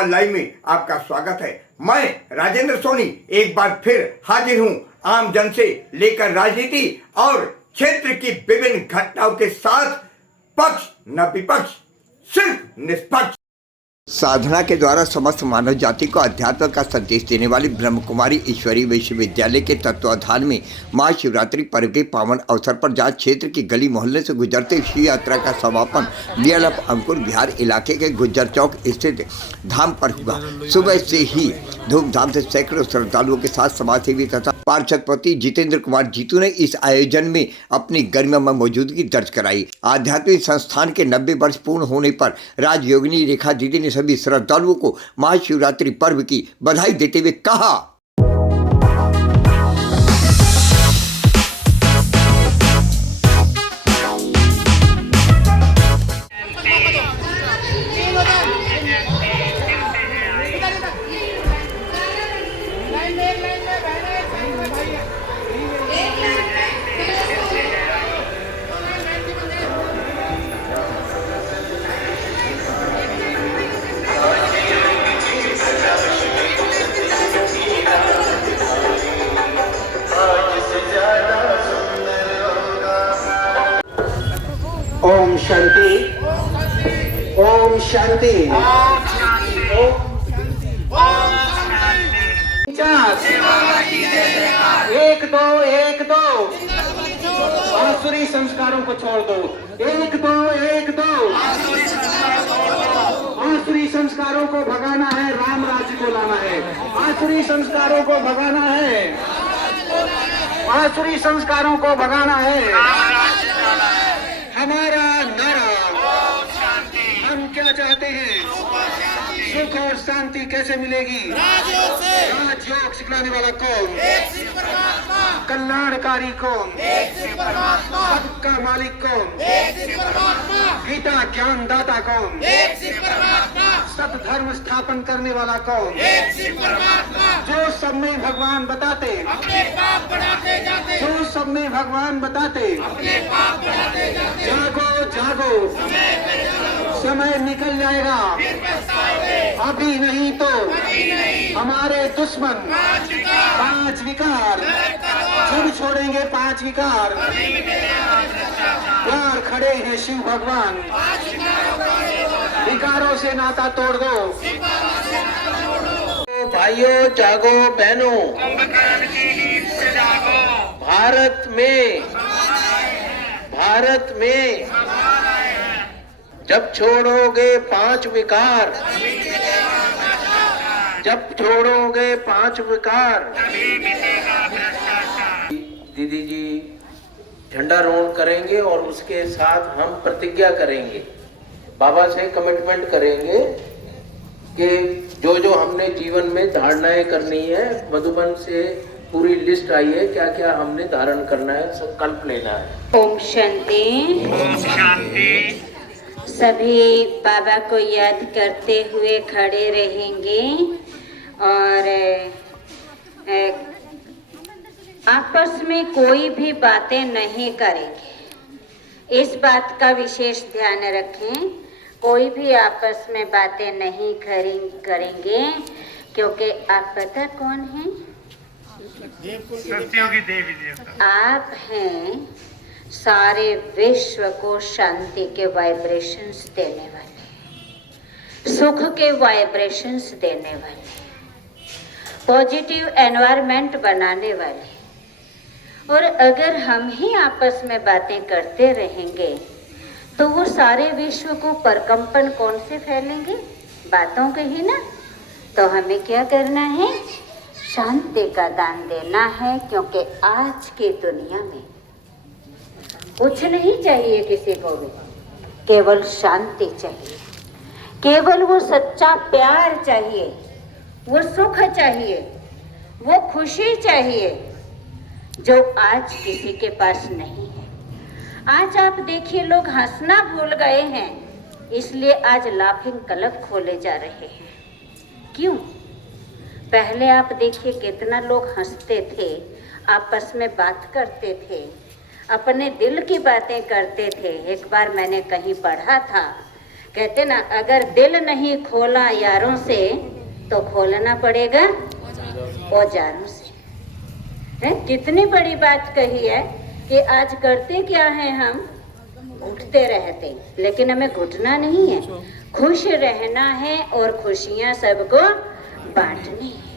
अखबार लाइव में आपका स्वागत है। मैं राजेंद्र सोनी एक बार फिर हाजिर हूं आम जन से लेकर राजनीति और क्षेत्र की विभिन्न घटनाओं के साथ, पक्ष न विपक्ष, सिर्फ निष्पक्ष। साधना के द्वारा समस्त मानव जाति को अध्यात्म का संदेश देने वाली ब्रह्म कुमारी ईश्वरीय विश्वविद्यालय के तत्वाधान में महाशिवरात्रि पर्व के पावन अवसर पर जहाँ क्षेत्र की गली मोहल्ले से गुजरते शिव यात्रा का समापन डीएलएफ अंकुर बिहार इलाके के गुज्जर चौक स्थित धाम पर हुआ। सुबह से ही धूमधाम से सैकड़ों श्रद्धालुओं के साथ समाजसेवी तथा पार्षदपति जितेंद्र कुमार जीतू ने इस आयोजन में अपनी गरिमामय मौजूदगी दर्ज कराई। आध्यात्मिक संस्थान के 90 वर्ष पूर्ण होने पर राजयोगिनी रेखा दीदी ने सभी श्रद्धालुओं को महाशिवरात्रि पर्व की बधाई देते हुए कहा, ओम शांति, ओम शांति, एक दो एक दो, आसुरी संस्कारों को छोड़ दो। एक दो एक दो, आसुरी संस्कारों को भगाना है, राम राज्य को लाना है। आसुरी संस्कारों को भगाना है, आसुरी संस्कारों को भगाना है। हमारा नारा, हम क्या चाहते हैं? सुख और शांति कैसे मिलेगी? राजयोग सिखलाने वाला कौन? कल्याणकारी कौन? सबका मालिक कौन? गीता ज्ञान दाता कौन? सत धर्म स्थापन करने वाला कौन? जो सब में भगवान बताते, जो सब में भगवान बताते, जागो जागो, समय निकल जाएगा, अभी नहीं तो हमारे दुश्मन पांच विकार जब छोड़ेंगे। पांच विकार द्वार खड़े हैं शिव भगवान, विकारों से नाता तोड़ दो। भाइयों जागो, बहनों, भारत में जब छोड़ोगे पांच विकार, जब छोड़ोगे पांच विकार, दीदी जी झंडारोहण करेंगे और उसके साथ हम प्रतिज्ञा करेंगे, बाबा से कमिटमेंट करेंगे कि जो जो हमने जीवन में धारणाएं करनी है, मधुबन से पूरी लिस्ट आई है, क्या क्या हमने धारण करना है, संकल्प लेना है। ओम शांति। ओम शांति। सभी बाबा को याद करते हुए खड़े रहेंगे और आपस में कोई भी बातें नहीं करेंगे। इस बात का विशेष ध्यान रखें, कोई भी आपस में बातें नहीं करेंगे, क्योंकि आप पता कौन हैं? सत्यों की देवी देवता आप हैं। सारे विश्व को शांति के वाइब्रेशंस देने वाले, सुख के वाइब्रेशंस देने वाले, पॉजिटिव एनवायरनमेंट बनाने वाले। और अगर हम ही आपस में बातें करते रहेंगे तो वो सारे विश्व को परकंपन कौन से फैलेंगे? बातों के ही ना। तो हमें क्या करना है? शांति का दान देना है, क्योंकि आज की दुनिया में कुछ नहीं चाहिए किसी को भी, केवल शांति चाहिए, केवल वो सच्चा प्यार चाहिए, वो सुख चाहिए, वो खुशी चाहिए, जो आज किसी के पास नहीं है। आज आप देखिए, लोग हंसना भूल गए हैं, इसलिए आज लाफिंग क्लब खोले जा रहे हैं। क्यों? पहले आप देखिए कितना लोग हंसते थे, आपस में बात करते थे, अपने दिल की बातें करते थे। एक बार मैंने कहीं पढ़ा था कहते ना, अगर दिल नहीं खोला यारों से तो खोलना पड़ेगा औजारों से। है कितनी बड़ी बात कही है कि आज करते क्या है, हम घुटते रहते, लेकिन हमें घुटना नहीं है, खुश रहना है और खुशियां सबको बांटनी है।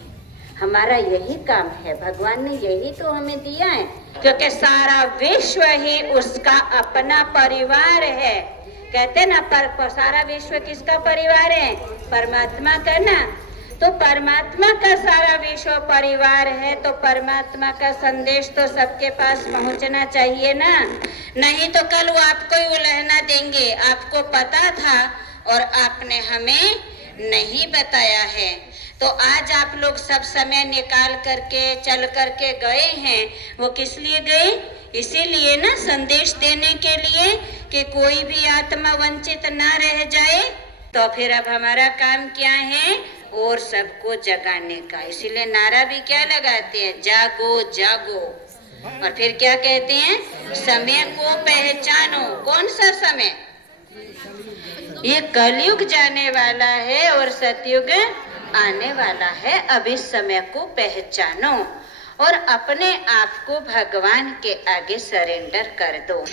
हमारा यही काम है, भगवान ने यही तो हमें दिया है, क्योंकि सारा विश्व ही उसका अपना परिवार है। कहते ना, पर सारा विश्व किसका परिवार है? परमात्मा का ना। तो परमात्मा का सारा विश्व परिवार है, तो परमात्मा का संदेश तो सबके पास पहुंचना चाहिए ना। नहीं तो कल वो आपको ही उलझना देंगे। आपको पता था और आपने हमें नहीं बताया है। तो आज आप लोग सब समय निकाल करके चल करके गए हैं, वो किस लिए गए? इसीलिए ना, संदेश देने के लिए कि कोई भी आत्मा वंचित ना रह जाए। तो फिर अब हमारा काम क्या है? और सबको जगाने का। इसीलिए नारा भी क्या लगाते हैं? जागो जागो। और फिर क्या कहते हैं? समय को पहचानो। कौन सा समय? ये कलयुग जाने वाला है और सतयुग आने वाला है। अब इस समय को पहचानो और अपने आप को भगवान के आगे सरेंडर कर दो।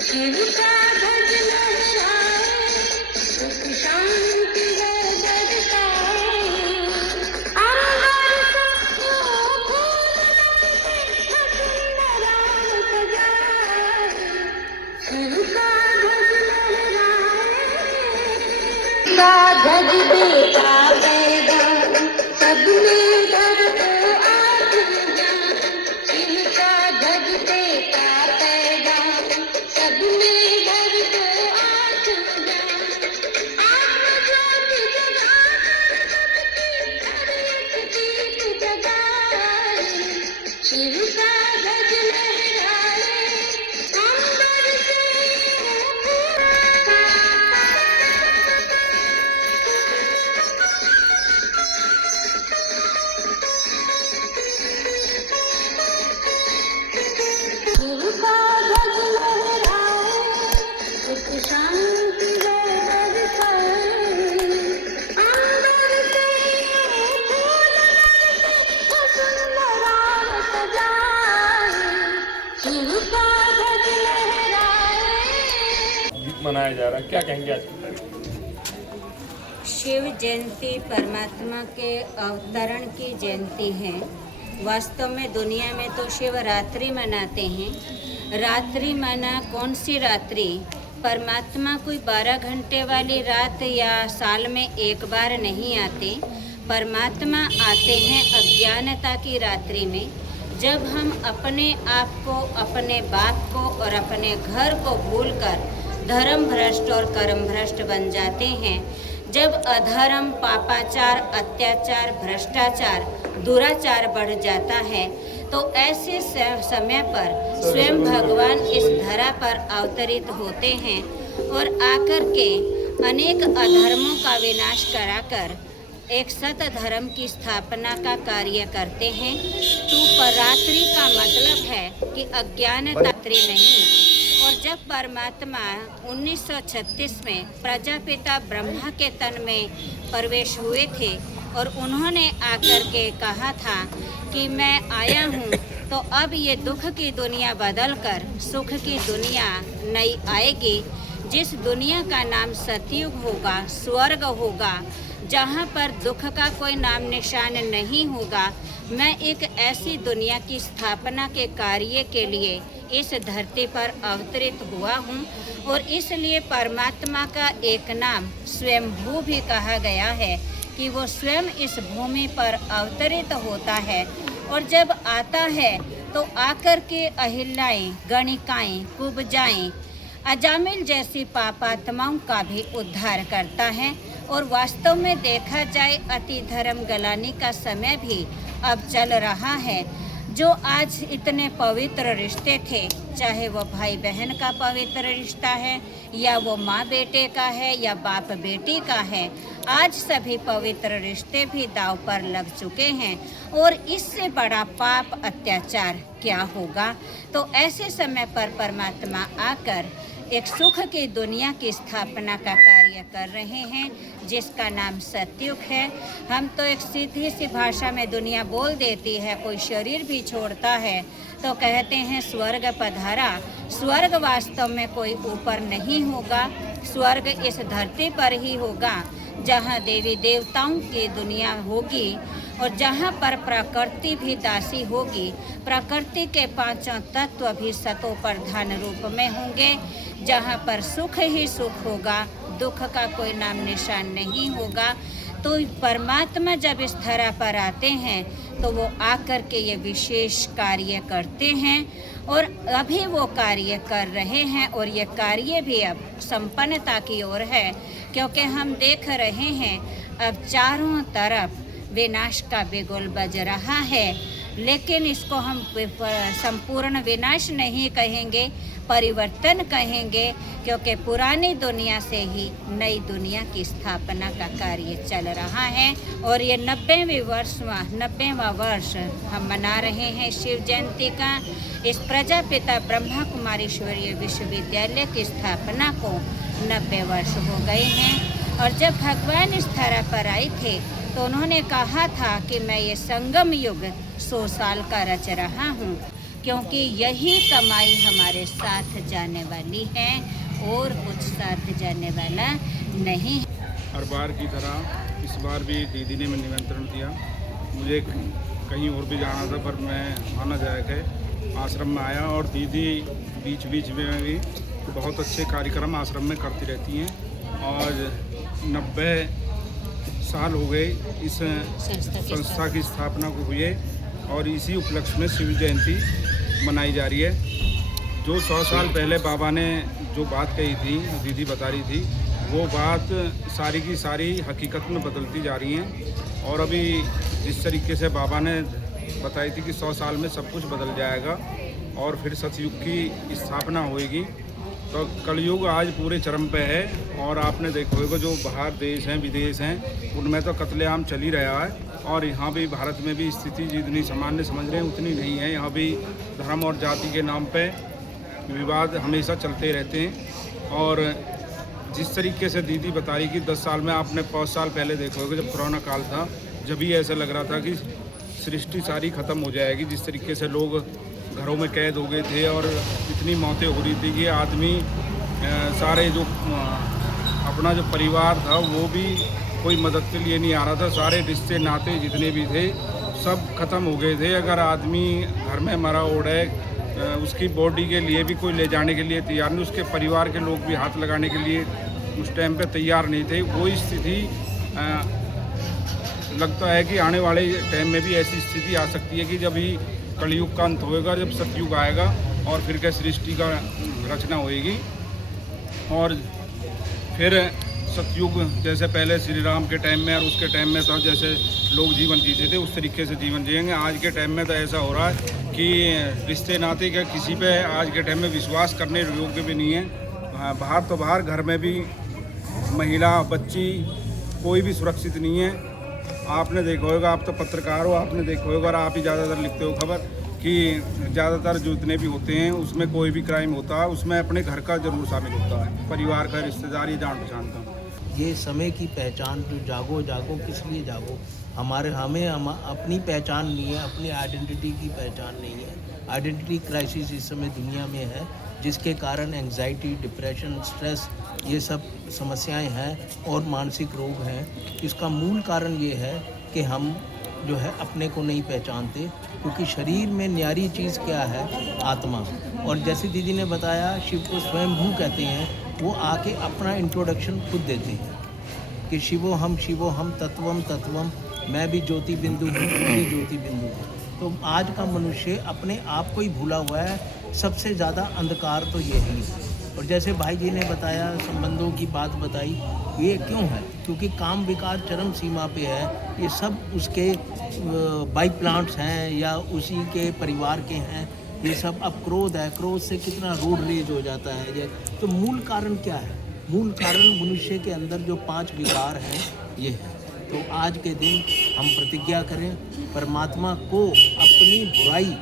मनाया जा रहा है, क्या कहेंगे आज के तारीख? शिव जयंती परमात्मा के अवतरण की जयंती है। वास्तव में दुनिया में तो शिवरात्रि मनाते हैं। रात्रि माना कौन सी रात्रि? परमात्मा कोई 12 घंटे वाली रात या साल में एक बार नहीं आते। परमात्मा आते हैं अज्ञानता की रात्रि में, जब हम अपने आप को, अपने बाप को और अपने घर को भूलकर धर्म भ्रष्ट और कर्म भ्रष्ट बन जाते हैं। जब अधर्म, पापाचार, अत्याचार, भ्रष्टाचार, दुराचार बढ़ जाता है, तो ऐसे समय पर स्वयं भगवान इस धरा पर अवतरित होते हैं और आकर के अनेक अधर्मों का विनाश कराकर एक सत धर्म की स्थापना का कार्य करते हैं। तो परात्रि का मतलब है कि अज्ञानतात्री नहीं। और जब परमात्मा 1936 में प्रजापिता ब्रह्मा के तन में प्रवेश हुए थे और उन्होंने आकर के कहा था कि मैं आया हूँ, तो अब ये दुख की दुनिया बदलकर सुख की दुनिया नई आएगी, जिस दुनिया का नाम सतयुग होगा, स्वर्ग होगा, जहाँ पर दुख का कोई नाम निशान नहीं होगा। मैं एक ऐसी दुनिया की स्थापना के कार्य के लिए इस धरती पर अवतरित हुआ हूँ और इसलिए परमात्मा का एक नाम स्वयंभू भी कहा गया है कि वो स्वयं इस भूमि पर अवतरित होता है। और जब आता है तो आकर के अहिल्याएं, गणिकाएं, कुब्जाएं, अजामिल जैसी पापात्माओं का भी उद्धार करता है। और वास्तव में देखा जाए अति धर्म गलाने का समय भी अब चल रहा है। जो आज इतने पवित्र रिश्ते थे, चाहे वो भाई बहन का पवित्र रिश्ता है या वो माँ बेटे का है या बाप बेटी का है, आज सभी पवित्र रिश्ते भी दांव पर लग चुके हैं। और इससे बड़ा पाप अत्याचार क्या होगा? तो ऐसे समय पर परमात्मा आकर एक सुख की दुनिया की स्थापना का कार्य कर रहे हैं, जिसका नाम सतयुग है। हम तो एक सीधी सी भाषा में दुनिया बोल देती है, कोई शरीर भी छोड़ता है तो कहते हैं स्वर्ग पधारा। स्वर्ग वास्तव में कोई ऊपर नहीं होगा, स्वर्ग इस धरती पर ही होगा, जहाँ देवी देवताओं की दुनिया होगी और जहाँ पर प्रकृति भी दासी होगी। प्रकृति के पांचों तत्व भी सतो प्रधान रूप में होंगे, जहाँ पर सुख ही सुख होगा, दुख का कोई नाम निशान नहीं होगा। तो परमात्मा जब इस धरा पर आते हैं तो वो आकर के ये विशेष कार्य करते हैं और अभी वो कार्य कर रहे हैं और ये कार्य भी अब संपन्नता की ओर है, क्योंकि हम देख रहे हैं अब चारों तरफ विनाश का बिगुल बज रहा है। लेकिन इसको हम संपूर्ण विनाश नहीं कहेंगे, परिवर्तन कहेंगे, क्योंकि पुरानी दुनिया से ही नई दुनिया की स्थापना का कार्य चल रहा है। और ये 90वां वर्ष हम मना रहे हैं शिव जयंती का। इस प्रजापिता ब्रह्मा कुमारीश्वरीय विश्वविद्यालय की स्थापना को 90 वर्ष हो गए हैं। और जब भगवान इस धरा पर आए थे तो उन्होंने कहा था कि मैं ये संगम युग 100 साल का रच रहा हूँ, क्योंकि यही कमाई हमारे साथ जाने वाली है और कुछ साथ जाने वाला नहीं। हर बार की तरह इस बार भी दीदी ने मुझे निमंत्रण दिया। मुझे कहीं और भी जाना था, पर मैं माना जाए कि आश्रम में आया और दीदी बीच बीच में भी बहुत अच्छे कार्यक्रम आश्रम में करती रहती हैं। और 90 साल हो गए इस संस्था की स्थापना को हुए और इसी उपलक्ष्य में शिव जयंती मनाई जा रही है। जो 100 साल पहले बाबा ने जो बात कही थी, दीदी बता रही थी, वो बात सारी की सारी हकीकत में बदलती जा रही हैं। और अभी जिस तरीके से बाबा ने बताई थी कि 100 साल में सब कुछ बदल जाएगा और फिर सतयुग की स्थापना होएगी, तो कलयुग आज पूरे चरम पे है। और आपने देखा होगा जो बाहर देश हैं, विदेश हैं, उनमें तो कत्लेआम चल ही रहा है। और यहाँ भी भारत में भी स्थिति जितनी सामान्य समझ रहे हैं उतनी नहीं है। यहाँ भी धर्म और जाति के नाम पे विवाद हमेशा चलते रहते हैं। और जिस तरीके से दीदी बता रही कि 10 साल में, आपने 5 साल पहले देखा होगा जब कोरोना काल था, जब भी ऐसा लग रहा था कि सृष्टि सारी ख़त्म हो जाएगी। जिस तरीके से लोग घरों में कैद हो गए थे और इतनी मौतें हो रही थी कि आदमी सारे जो अपना जो परिवार था वो भी कोई मदद के लिए नहीं आ रहा था। सारे रिश्ते नाते जितने भी थे सब खत्म हो गए थे। अगर आदमी घर में मरा ओढ़ है, उसकी बॉडी के लिए भी कोई ले जाने के लिए तैयार नहीं, उसके परिवार के लोग भी हाथ लगाने के लिए उस टाइम पे तैयार नहीं थे। वो स्थिति लगता है कि आने वाले टाइम में भी ऐसी स्थिति आ सकती है कि जब ही कलयुग का अंत होएगा, जब सतयुग आएगा और फिर क्या सृष्टि का रचना होएगी। और फिर सतयुग जैसे पहले श्री राम के टाइम में और उसके टाइम में था, जैसे लोग जीवन जीते थे उस तरीके से जीवन जिएंगे। आज के टाइम में तो ऐसा हो रहा है कि रिश्ते नाते का किसी पे आज के टाइम में विश्वास करने योग्य भी नहीं है। बाहर तो बाहर, घर में भी महिला बच्ची कोई भी सुरक्षित नहीं है। आपने देखा होगा, आप तो पत्रकार हो, आपने देखा होगा और आप ही ज़्यादातर लिखते हो खबर कि ज़्यादातर जो जितने भी होते हैं उसमें कोई भी क्राइम होता है उसमें अपने घर का जरूर शामिल होता है, परिवार का, रिश्तेदार, जान पहचान का। ये समय की पहचान, जो जागो जागो किस लिए जागो, हमें अपनी पहचान नहीं है, अपनी आइडेंटिटी की पहचान नहीं है। आइडेंटिटी क्राइसिस इस समय दुनिया में है, जिसके कारण एंग्जाइटी, डिप्रेशन, स्ट्रेस, ये सब समस्याएं हैं और मानसिक रोग हैं। इसका मूल कारण ये है कि हम जो है अपने को नहीं पहचानते, क्योंकि शरीर में न्यारी चीज़ क्या है? आत्मा। और जैसे दीदी ने बताया, शिव को स्वयंभू कहते हैं। वो आके अपना इंट्रोडक्शन खुद देते हैं कि शिवो हम तत्वम तत्वम, मैं भी ज्योति बिंदु हूँ, मैं भी ज्योति बिंदु हूँ। तो आज का मनुष्य अपने आप को ही भूला हुआ है। सबसे ज़्यादा अंधकार तो यही है। और जैसे भाई जी ने बताया, संबंधों की बात बताई, ये क्यों है? क्योंकि काम विकार चरम सीमा पे है। ये सब उसके बाई प्लांट्स हैं या उसी के परिवार के हैं। ये सब अब क्रोध है, क्रोध से कितना रोड रेज हो जाता है। ये तो मूल कारण क्या है? मूल कारण मनुष्य के अंदर जो 5 विकार हैं ये है। तो आज के दिन हम प्रतिज्ञा करें, परमात्मा को अपनी बुराई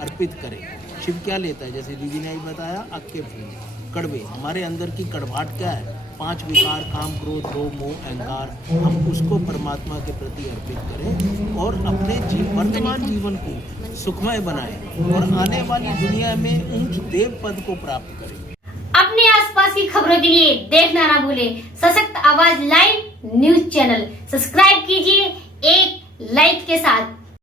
अर्पित करें। शिव क्या लेता है? जैसे दीदी ने ही बताया, अक्के फूल। कड़वे, हमारे अंदर की कड़वाहट क्या है, 5 विकार, काम, क्रोध, लोभ, मोह, अहंकार, हम उसको परमात्मा के प्रति अर्पित करें और अपने वर्तमान जीवन को सुखमय बनाएं और आने वाली दुनिया में उच्च देव पद को प्राप्त करें। अपने आसपास की खबरों के लिए देखना ना भूलें सशक्त आवाज लाइव न्यूज चैनल। सब्सक्राइब कीजिए एक लाइक के साथ।